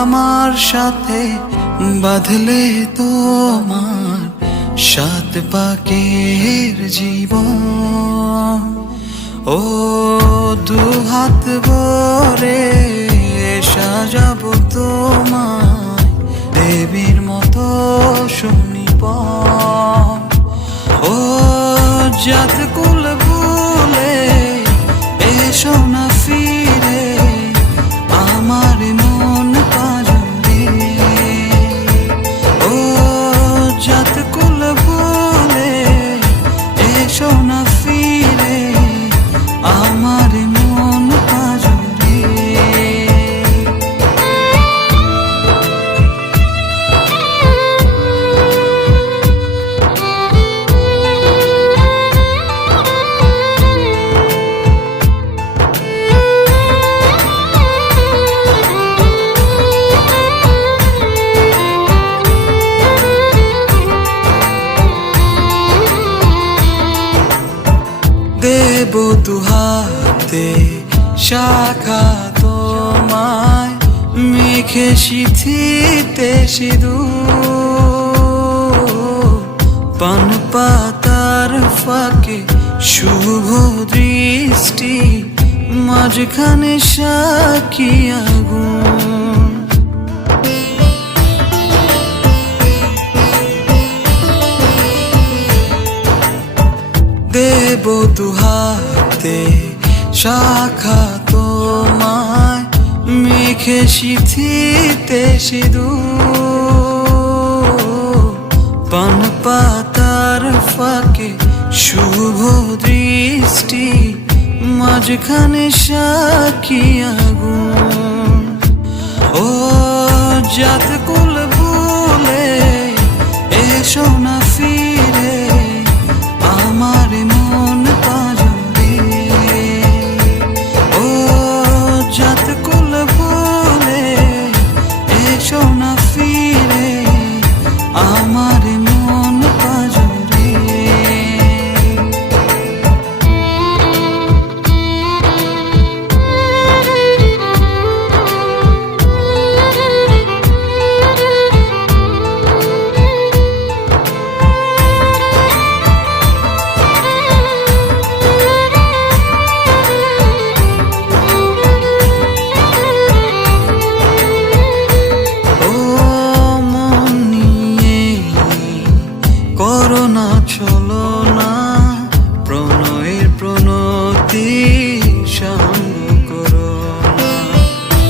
আমার সাথে বাঁধলে তোমার সাত পাকের জীবন। ও দু হাত ভরে সাজাবো তোমায় দেবীর মতো সুনিপন। ও জাত কুল ভুলে এসো না ফিরে আমার মন পাজরে। ও জাত কুল ভুলে এসো না ফিরে আমার মন পাজরে। দেব দুহাতে শাখা তোমায় মেখে সিথিতে সিঁদুর। পান পাতার ফাঁকে শুভ দৃষ্টি মাঝখানে সাক্ষী আগুন। দেব দুহাতে শাখা তোমায় মেখে সিথিতে সিঁদুর। পান পাতার ফাঁকে শুভ দৃষ্টি মাঝখানে সাক্ষী আগুন। ও জাত কুল ভুলে এসো না ফিরে আমার মন পাজরে। ও জাত কুল ভুলে এসো না ফিরে আমার মন পাজরে। করোনা চলো